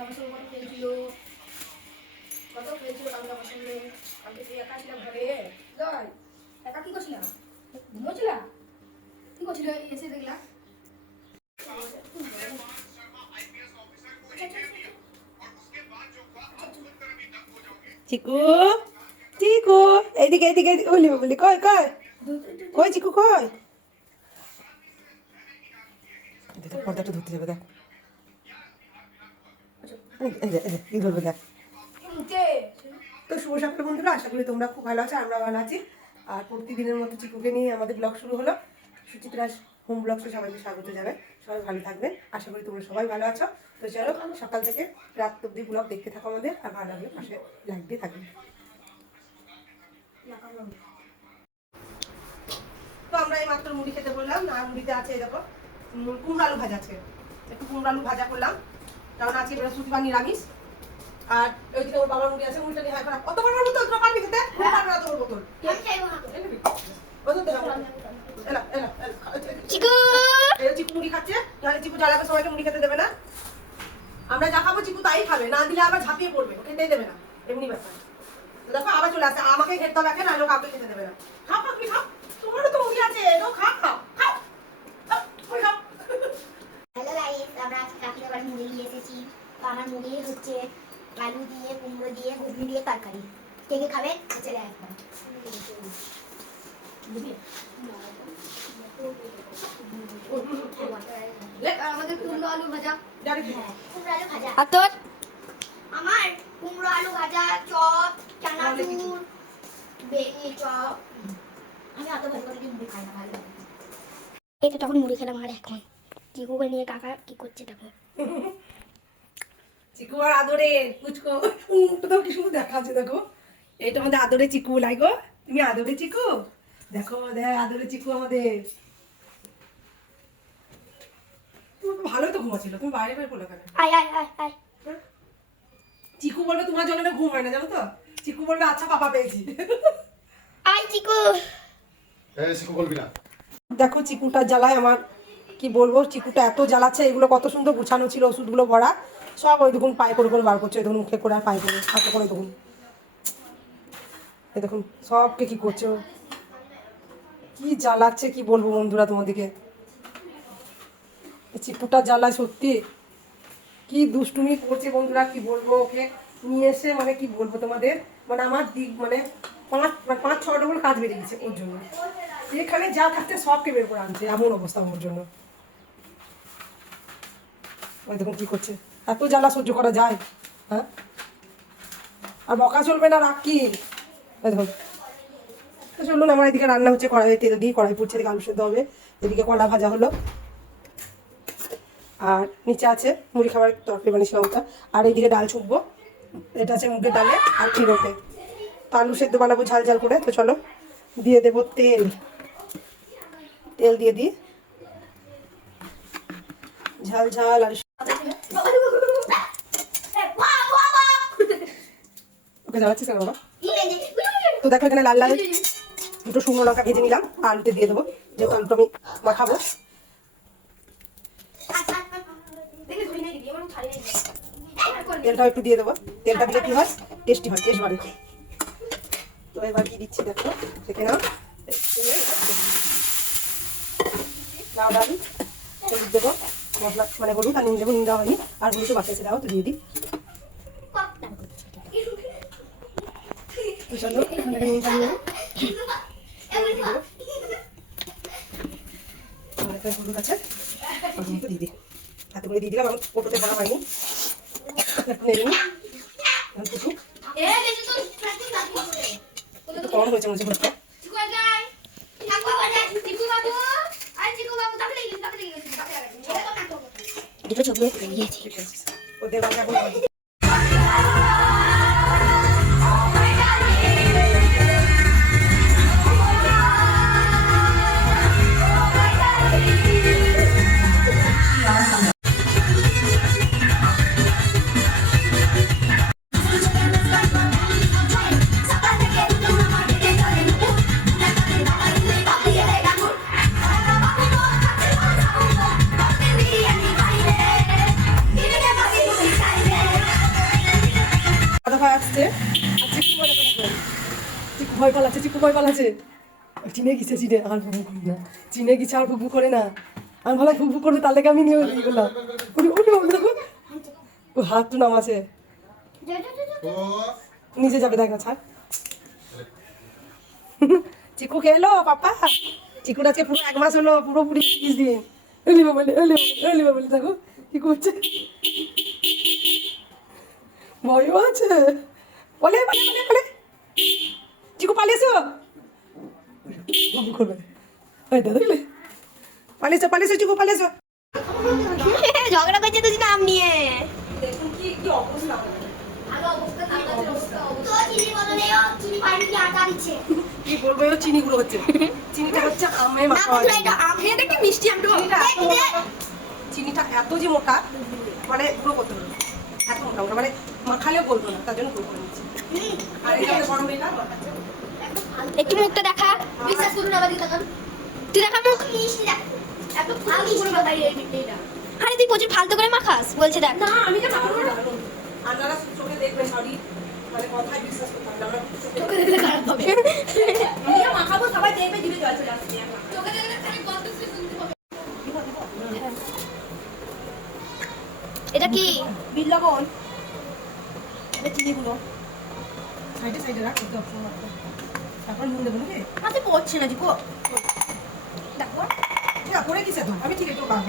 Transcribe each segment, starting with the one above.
আমার সঙ্গে কত খেয়েছিল, কালকে আমার সঙ্গে। কালকে তুই একা ছিলাম ঘরে, জয় একা কি করছিলাম? ঘুমোছিলাম? কি করছিল এসে দেখলাম? চিকু চিকু এইদিকে এইদিকে বলি বলি কয় কয় কই চিকু কয় দেখ পর্দাটা ধরতে যাবে দেখ কি ধরবে দেখ। তো শুভ সকাল বন্ধুরা, আশা করি তোমরা খুব ভালো আছো, আমরা ভালো আছি। আর প্রতিদিনের মতো চিকুকে নিয়ে আমাদের ব্লগ শুরু হলো। সুচিত্রা হোম ব্লগসে সবাইকে স্বাগত জানাই। সবাই ভালো থাকবেন, আশা করি তোমরা সবাই ভালো আছো। তো চলো সকাল থেকে রাত অব্দি ব্লগ দেখতে থাকো আমাদের, আর ভালো লাগলে পাশে লাইক দিয়ে থাকবে। তো আমরা এই মাত্র মুড়ি খেতে বললাম, আর মুড়িতে আছে দেখো কুমড়ো আলু ভাজা আছে, একটু কুমড়ো আলু ভাজা করলাম, কারণ আজকে বৃহস্পতিবার নিরামিষ। আর ওইদিকে ওর বাবার মুড়ি আছে, মুড়িটা নিয়ে খারাপ কত বড় বোতল তোরা পারবি খেতে? পারবে না তো ওর বোতল চিকু মুড়ি খাচ্ছে, তাহলে চিকু জ্বালাবে, সবাইকে মুড়ি খেতে দেবে না। আমরা যা খাবো চিকু তাই খাবে, না দিলে আবার ঝাঁপিয়ে পড়বে, ও খেতেই দেবে না, এমনি ব্যাপার। দেখো আবার চলে আসছে, আমাকে খেতে হবে এখন, আর কাউকে খেতে দেবে না। খাও খাও খাও, তোমারও তো মুড়ি আছে, খাও খাও খাও খাও। হ্যালো গাইস, আমরা আজকে কাকির বাড়ি মুড়ি নিয়ে এসেছি। তো আমার মুড়ি হচ্ছে আলু দিয়ে, কুমড়ো দিয়ে, ঘুগনি দিয়ে তরকারি। কে কে খাবে চলে আসবেন। আমাদের কুমড়ো আলু ভাজা, হ্যাঁ, কুমড়ো আলু ভাজা। আর তোর? আমার কুমড়ো আলু ভাজা, চপ, চানাচুর, চপ। আমি অত ভালো করে মুড়ি খাই না, ভালো লাগে। এই তো তখন মুড়ি খেলাম, আর এখন চিকুকে নিয়ে কাকা কি করছে দেখো। চিকু আর আদরে কুচকো তো কি সুন্দর দেখা আছে, দেখো এটা আমাদের আদরে চিকু। লাইগো তুমি আদরে চিকু, দেখো দেখ আদরে চিকু আমাদের। তুমি ভালো তো ঘুমাচ্ছিল, তুমি বাইরে বের করলে কেন? আয় আয় আয় আয়। চিকু বলবে তোমার জন্য না ঘুম হয় না, জানো তো। চিকু বলবে আচ্ছা পাপা পেয়েছি। আয় চিকু। চিকু বলবি না। দেখো চিকুটা জ্বালায় আমার, কি বলবো, চিকুটা এত জ্বালাচ্ছে। এগুলো কত সুন্দর গুছানো ছিল, ওষুধগুলো ভরা, সব ওই দেখুন পায়ে করে করে বার করছে, দেখুন মুখে করে আর পায়ে করে হাতে করে দেখুন, এই দেখুন সবকে কি করছে, কি জ্বালাচ্ছে কি বলবো বন্ধুরা তোমাদেরকে। চিকুটা জ্বালায় সত্যি, কি দুষ্টুমি করছে বন্ধুরা, কি বলবো। ওকে নিয়ে এসে মানে কি বলবো তোমাদের, মানে আমার দিক মানে 5-6 ডবল কাজ বেড়ে গেছে ওর জন্য। এখানে যা থাকছে সবকে বের করে আনছে, এমন অবস্থা ওর জন্য। ওই দেখুন কি করছে, এত জ্বালা সহ্য করা যায়? হ্যাঁ, আর বকা চলবে না, রাখ কি। দেখুন তো চলুন, আমার এদিকে রান্না হচ্ছে, কড়াই তেল দিয়ে কড়াই পুড়ছে, এদিকে আলু সেদ্ধ হবে, এদিকে কলা ভাজা হলো, আর নিচে আছে মুড়ি খাবার তরকারি বানিয়েছিলাম ওটা, আর এইদিকে ডাল ছুঁকবো, এটা আছে মুগের ডালে আর চিরোতে। তো আলু সেদ্ধ বানাবো ঝাল ঝাল করে। তো চলো দিয়ে দেবো তেল, তেল দিয়ে দিই, ঝাল ঝাল আর ওকে জ্বালাচ্ছিস কেন বাবা? তো দেখো এখানে লাল লাল দুটো শুকনো লঙ্কা ভেজে নিলাম, আলুতে দিয়ে দেবো, যেহেতু আলুটা আমি মাখাবো। তেলটাও একটু দিয়ে দেবো, তেলটা দিলে কি হয়, টেস্টি হয়, টেস্ট বাড়ে। তো এবার কি দিচ্ছি দেখো, দেখে নাও, লাউ ডাল হলুদ দেবো, মশলা মানে হলুদ আর নুন দেবো, নুন দেওয়া হয়নি, আর হলুদ বাচ্চা এসে দেওয়া, তো দিয়ে দিই। তো চলো এখান থেকে নুন চালিয়ে হলুদ আছে দিয়ে দিই, হাতে করে দিয়ে দিলাম, আমার কোটোতে ভরা হয়নি, একটু নেড়ে নিই, একটু কম হয়েছে মনে হচ্ছে। দুটো ছবি দিয়েছি ওদের বাচ্চা এখন ভয় পালাচ্ছে, চিকু ভয় পালাচ্ছে। চিনে গেছে, চিনে আর ফুবু করি না, চিনে গেছে আর ফুবু করে না। আমি ভালো ফুবু করবে, তার লেগে আমি নিয়ে করলাম। দেখো ও হাত তো নামাছে, ও নিচে যাবে, দেখ না ছাড়। চিকু খেলো পাপা, চিকুর আজকে পুরো 1 মাস হলো, পুরোপুরি 20 দিন। এলিবা বলে, এলিবা বলে, দেখো কি করছে, ভয়ও আছে। বলে বলে বলে বলে চিকু পালিয়েছো, বাবু করবে। এই দাদা দেখলে পালিয়েছো, পালিয়েছো চিকু, পালিয়েছো। ঝগড়া করছে তুই নাম নিয়ে। দেখুন কি কি অবস্থা। তো চিনি বদলে চিনি পানি কি আটা দিচ্ছে। কি বলবো, এবার চিনি গুলো হচ্ছে, চিনিটা হচ্ছে আমে না মাখা বন্ধুরা, হয়। এটা আম খেয়ে দেখি মিষ্টি আমটা। চিনিটা এত যে মোটা, মানে গুঁড়ো করতে হবে, এত মোটা মোটা, মানে মাখালেও বলবো না, তার জন্য গুঁড়ো করে নিচ্ছি। আর এটা গরম এটা একটু মুখটা দেখা, বিশ্বাস করুন আবার দিকে তাকান। তুই দেখা মুখ, মিষ্টি দেখ, এত ফালতু করে মাখাই এইটা। আরে তুই প্রচুর ফালতু করে মাখাস, বলছে দেখ। না আমি যে মাখাবো না, আপনারা চোখে দেখবেন, সরি মানে কথায় বিশ্বাস করতে হবে, আমরা চোখে দেখলে খারাপ হবে। আমি মাখাবো, সবাই দেখবে, জিভে জল চলে আসছে। চোখে দেখলে খালি গন্ধ শুনতে হবে। এটা কি? বিট লবণ, এটা চিনি গুলো। সাইডে সাইডে রাখ, একটু অপশন রাখো, তারপর নুন দেবো নাকি। আচ্ছা পড়ছে না জিকো, দেখো না পড়ে গেছে তো, আমি ঠিক একটু পাবো।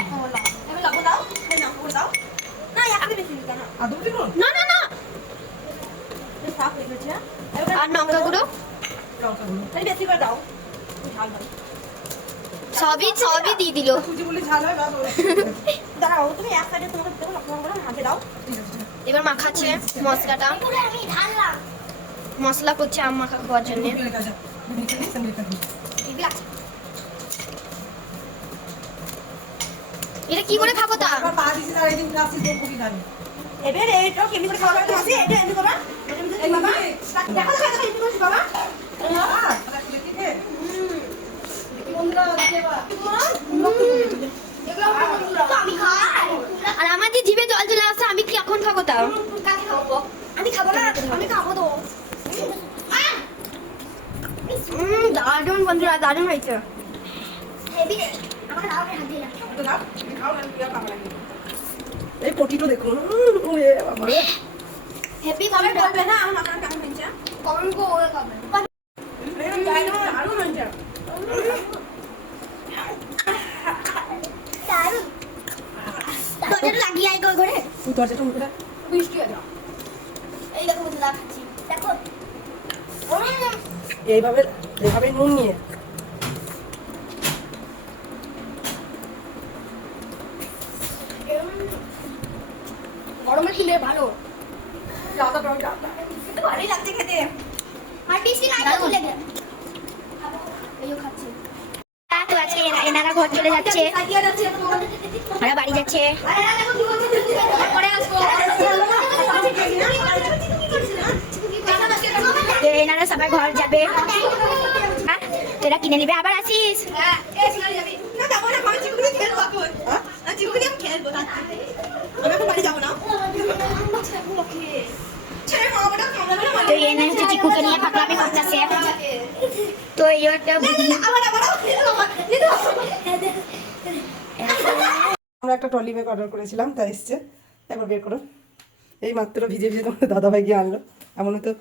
এবার লবণ দাও, নাম করে দাও। না এখানে বেশি দিতে না, আদৌ দেখুন না না না, বেশ সাফ হয়ে গেছে। আর লঙ্কা গুঁড়ো লঙ্কা গুলো তাহলে বেশি করে দাও, ঝাল দাও। সবই দিয়ে দিল। সুজি বলে ঝাল হয়, বাস দাঁড়াও, তুমি এক সাইডে তোমাকে দেবো, লবণ হাতে দাও। ঠিক আছে। এবার মাখাচ্ছে মশলাটা, মশলা করছে আম মাখা খাওয়ার জন্য। লেখা আছে, নিচে নিচে লেখা আছে। এটা কি করে খাবো তা? আবার পা দিছি, আর এদিন ক্লাসে দেখবো কি খাবে। এবার এটা কেমনি করে খাওয়া যাবে আছে, এটা এমনি করবা, এটা এমনি করে বাবা দেখা দেখা এমনি করে বাবা। আমি খাই, আর আমার যে জিভে জল চলে আসছে, আমি কি এখন খাবো তা? কাকে খাবো? আমি খাবো না, আমি খাবো তো। দারুণ বন্ধুরা, দারুণ হয়েছে। হেভি রে, আমার দাও হাত দিয়ে তো দাও, তুমি খাও না, কি আর পাবো নাকি। এই পটিটো দেখুন, ওরে বাবা রে। হেভি সবাই কমেন্ট বলবে না আমার মাখানো কেমন হয়েছে। কমেন্ট করে কমেন্ট। দারুণ হয়েছে। দারুণ। তোদের লাগিয়ে আই করে। তুই তোর সেটা মুখে দেখ। বৃষ্টি হয়ে যাও। এই দেখো বন্ধুরা, খাচ্ছি দেখো। এইভাবে এইভাবে নুন নিয়ে গরমে খেলে ভালো। জাদা দাও, জাদা। কিন্তু ভালোই লাগছে খেতে। আর বেশি নাই তো তুলে দে। এইও খাচ্ছি। তো আজকে এনারা ঘর চলে যাচ্ছে, সাজিয়ে যাচ্ছে তোমাদের। ওরা বাড়ি যাচ্ছে। আরে দেখো কি করছে, পরে আসবো। তো এনারা সবাই ঘর যাবে। হ্যাঁ, তোরা কিনে নিবে, আবার আসিস। হ্যাঁ, এই সিনারি যাবি। না যাবো না, আমি চিকুকে নিয়ে খেলবো এখন। না চিকুকে নিয়ে আমি খেলবো না। আমি এখন বাড়ি যাবো না। ছেড়ে খাওয়াবো না, খাওয়াবো না। তো এনে হচ্ছে চিকুকে নিয়ে পাকলামি করতেছে। তো এই একটা আমরা একটা ট্রলি ব্যাগ অর্ডার করেছিলাম, তা এসছে, একবার বের করো। এই মাত্র ভিজে ভিজে তোমার দাদাভাই গিয়ে আনলো। এমন তো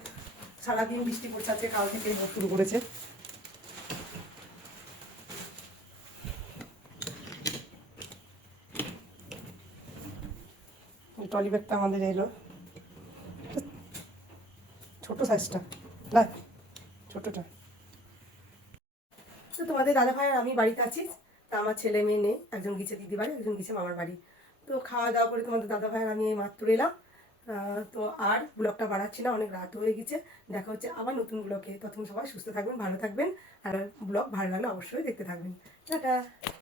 সারাদিন বৃষ্টি পড়ছে, আজকে কাল থেকে শুরু করেছে। ট্রলি ব্যাগটা আমাদের এলো, ছোট সাইজটা, না ছোটটা। তো তোমাদের দাদা ভাই আর আমি বাড়িতে আছি, তা আমার ছেলে মেয়ে নেই, একজন গেছে দিদি বাড়ি, একজন গেছে মামার বাড়ি। তো খাওয়া দাওয়া করে তোমাদের দাদা ভাই আর আমি এই মাত্র এলাম। তো আর ব্লগটা বাড়াচ্ছি না, অনেক রাত হয়ে গেছে। দেখা হচ্ছে আবার নতুন ব্লগে, তখন সবাই সুস্থ থাকবেন, ভালো থাকবেন, আর ব্লগ ভালো লাগলে অবশ্যই দেখতে থাকবেন। টাটা।